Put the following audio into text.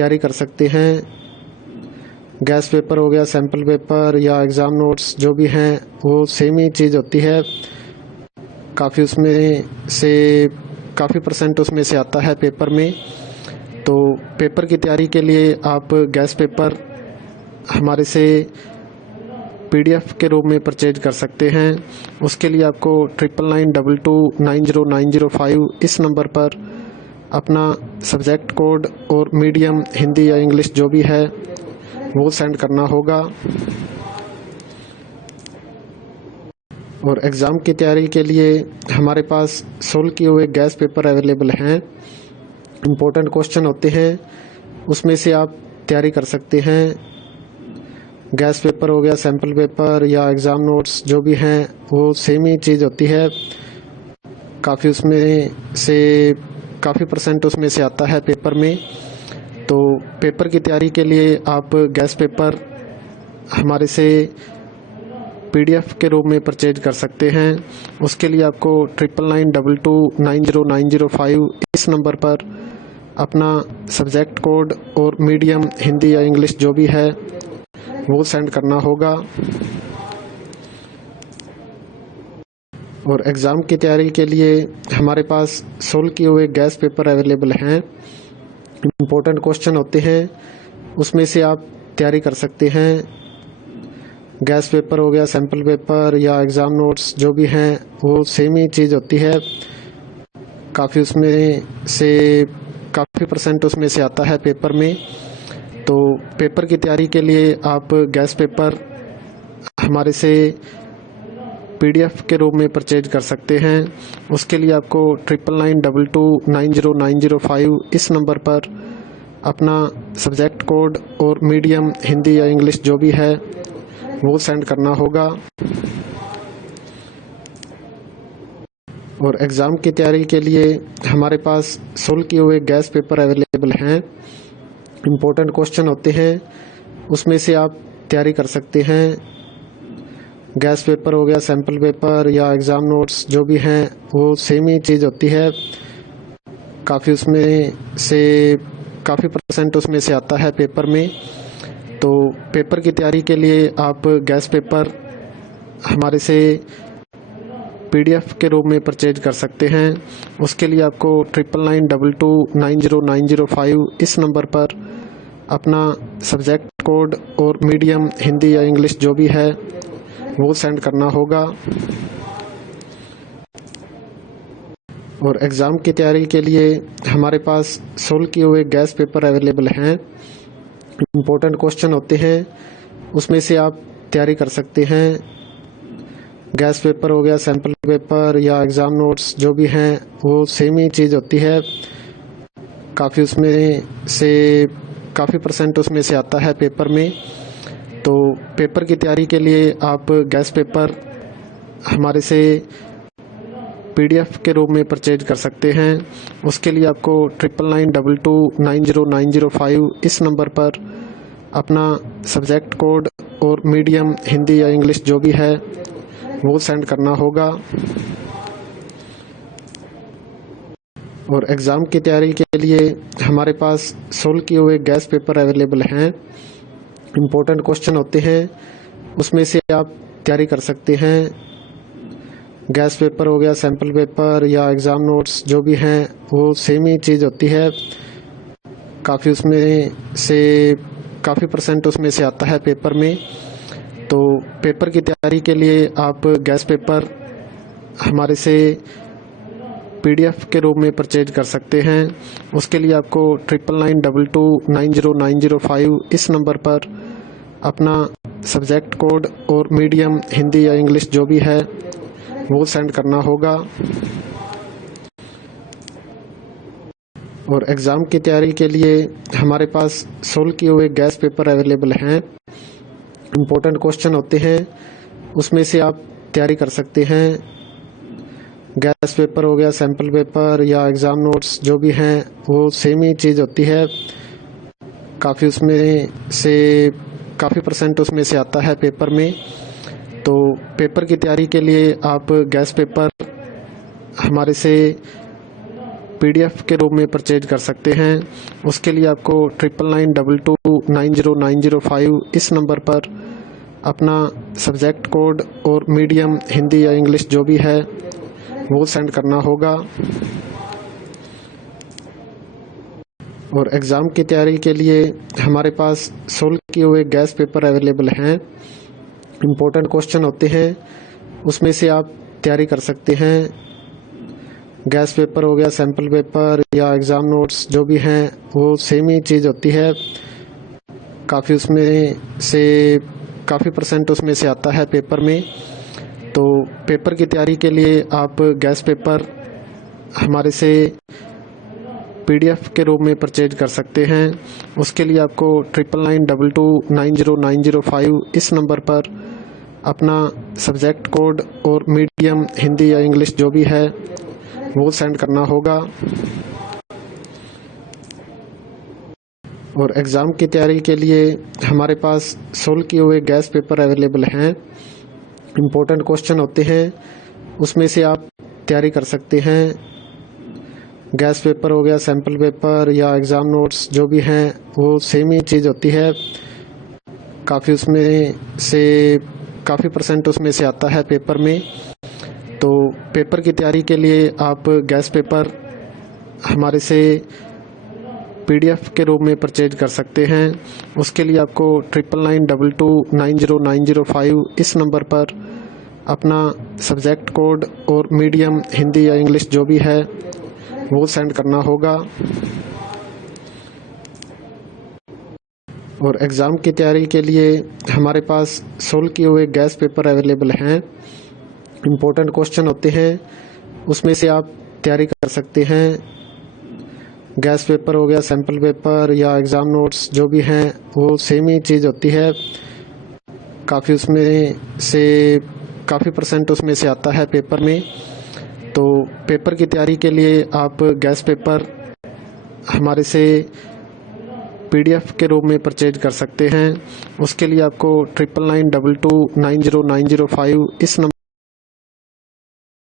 तैयारी कर सकते हैं। गैस पेपर हो गया, सैम्पल पेपर या एग्ज़ाम नोट्स जो भी हैं वो सेम ही चीज़ होती है। काफ़ी परसेंट उसमें से आता है पेपर में। तो पेपर की तैयारी के लिए आप गैस पेपर हमारे से PDF के रूप में परचेज कर सकते हैं। उसके लिए आपको 9992290905 इस नंबर पर अपना सब्जेक्ट कोड और मीडियम हिंदी या इंग्लिश जो भी है वो सेंड करना होगा। और एग्ज़ाम की तैयारी के लिए हमारे पास सोल्व किए हुए गैस पेपर अवेलेबल हैं। इम्पोर्टेंट क्वेश्चन होते हैं, उसमें से आप तैयारी कर सकते हैं। गैस पेपर हो गया, सैम्पल पेपर या एग्ज़ाम नोट्स जो भी हैं वो सेम ही चीज़ होती है। काफ़ी परसेंट उसमें से आता है पेपर में। तो पेपर की तैयारी के लिए आप गैस पेपर हमारे से PDF के रूप में परचेज कर सकते हैं। उसके लिए आपको 9992290905 इस नंबर पर अपना सब्जेक्ट कोड और मीडियम हिंदी या इंग्लिश जो भी है वो सेंड करना होगा। और एग्ज़ाम की तैयारी के लिए हमारे पास सोल्व किए हुए गैस पेपर अवेलेबल हैं। इम्पोर्टेंट क्वेश्चन होते हैं, उसमें से आप तैयारी कर सकते हैं। गैस पेपर हो गया, सैम्पल पेपर या एग्ज़ाम नोट्स जो भी हैं वो सेम ही चीज़ होती है। काफ़ी परसेंट उसमें से आता है पेपर में। तो पेपर की तैयारी के लिए आप गैस पेपर हमारे से PDF के रूप में परचेज कर सकते हैं। उसके लिए आपको 9992290905 इस नंबर पर अपना सब्जेक्ट कोड और मीडियम हिंदी या इंग्लिश जो भी है वो सेंड करना होगा। और एग्ज़ाम की तैयारी के लिए हमारे पास सोल्व किए हुए गैस पेपर अवेलेबल हैं। इम्पोर्टेंट क्वेश्चन होते हैं, उसमें से आप तैयारी कर सकते हैं। गैस पेपर हो गया, सैम्पल पेपर या एग्ज़ाम नोट्स जो भी हैं वो सेम ही चीज़ होती है। काफ़ी परसेंट उसमें से आता है पेपर में। तो पेपर की तैयारी के लिए आप गैस पेपर हमारे से PDF के रूप में परचेज कर सकते हैं। उसके लिए आपको 9992290905 इस नंबर पर अपना सब्जेक्ट कोड और मीडियम हिंदी या इंग्लिश जो भी है वो सेंड करना होगा। और एग्ज़ाम की तैयारी के लिए हमारे पास सोल्व किए हुए गैस पेपर अवेलेबल हैं। इम्पोर्टेंट क्वेश्चन होते हैं, उसमें से आप तैयारी कर सकते हैं। गैस पेपर हो गया, सैम्पल पेपर या एग्ज़ाम नोट्स जो भी हैं वो सेम ही चीज़ होती है। काफ़ी परसेंट उसमें से आता है पेपर में। तो पेपर की तैयारी के लिए आप गैस पेपर हमारे से PDF के रूप में परचेज कर सकते हैं। उसके लिए आपको 9992290905 इस नंबर पर अपना सब्जेक्ट कोड और मीडियम हिंदी या इंग्लिश जो भी है वो सेंड करना होगा। और एग्ज़ाम की तैयारी के लिए हमारे पास सोल्व किए हुए गैस पेपर अवेलेबल हैं। इम्पोर्टेंट क्वेश्चन होते हैं, उसमें से आप तैयारी कर सकते हैं। गैस पेपर हो गया, सैम्पल पेपर या एग्ज़ाम नोट्स जो भी हैं वो सेम ही चीज़ होती है। काफ़ी परसेंट उसमें से आता है पेपर में। तो पेपर की तैयारी के लिए आप गैस पेपर हमारे से PDF के रूप में परचेज कर सकते हैं। उसके लिए आपको 9992290905 इस नंबर पर अपना सब्जेक्ट कोड और मीडियम हिंदी या इंग्लिश जो भी है वो सेंड करना होगा। और एग्ज़ाम की तैयारी के लिए हमारे पास सोल्व किए हुए गैस पेपर अवेलेबल हैं। इम्पोर्टेंट क्वेश्चन होते हैं, उसमें से आप तैयारी कर सकते हैं। गैस पेपर हो गया, सैम्पल पेपर या एग्ज़ाम नोट्स जो भी हैं वो सेम ही चीज़ होती है। काफ़ी परसेंट उसमें से आता है पेपर में। तो पेपर की तैयारी के लिए आप गैस पेपर हमारे से PDF के रूप में परचेज कर सकते हैं। उसके लिए आपको 9992290905 इस नंबर पर अपना सब्जेक्ट कोड और मीडियम हिंदी या इंग्लिश जो भी है वो सेंड करना होगा। और एग्ज़ाम की तैयारी के लिए हमारे पास सोल्व किए हुए गैस पेपर अवेलेबल हैं। इम्पोर्टेंट क्वेश्चन होते हैं, उसमें से आप तैयारी कर सकते हैं। गैस पेपर हो गया, सैम्पल पेपर या एग्ज़ाम नोट्स जो भी हैं वो सेम ही चीज़ होती है। काफ़ी परसेंट उसमें से आता है पेपर में। तो पेपर की तैयारी के लिए आप गैस पेपर हमारे से PDF के रूप में परचेज कर सकते हैं। उसके लिए आपको 9992290905 इस नंबर पर अपना सब्जेक्ट कोड और मीडियम हिंदी या इंग्लिश जो भी है वो सेंड करना होगा। और एग्ज़ाम की तैयारी के लिए हमारे पास सोल्व किए हुए गैस पेपर अवेलेबल हैं। इम्पोर्टेंट क्वेश्चन होते हैं, उसमें से आप तैयारी कर सकते हैं। गैस पेपर हो गया, सैम्पल पेपर या एग्ज़ाम नोट्स जो भी हैं वो सेम ही चीज़ होती है। काफ़ी परसेंट उसमें से आता है पेपर में। तो पेपर की तैयारी के लिए आप गैस पेपर हमारे से PDF के रूप में परचेज कर सकते हैं। उसके लिए आपको 9992290905 इस नंबर पर अपना सब्जेक्ट कोड और मीडियम हिंदी या इंग्लिश जो भी है वो सेंड करना होगा। और एग्ज़ाम की तैयारी के लिए हमारे पास सोल्व किए हुए गैस पेपर अवेलेबल हैं। इम्पोर्टेंट क्वेश्चन होते हैं, उसमें से आप तैयारी कर सकते हैं। गैस पेपर हो गया, सैम्पल पेपर या एग्ज़ाम नोट्स जो भी हैं वो सेम ही चीज़ होती है। काफ़ी परसेंट उसमें से आता है पेपर में। तो पेपर की तैयारी के लिए आप गैस पेपर हमारे से PDF के रूप में परचेज कर सकते हैं। उसके लिए आपको 9992290905 इस नंबर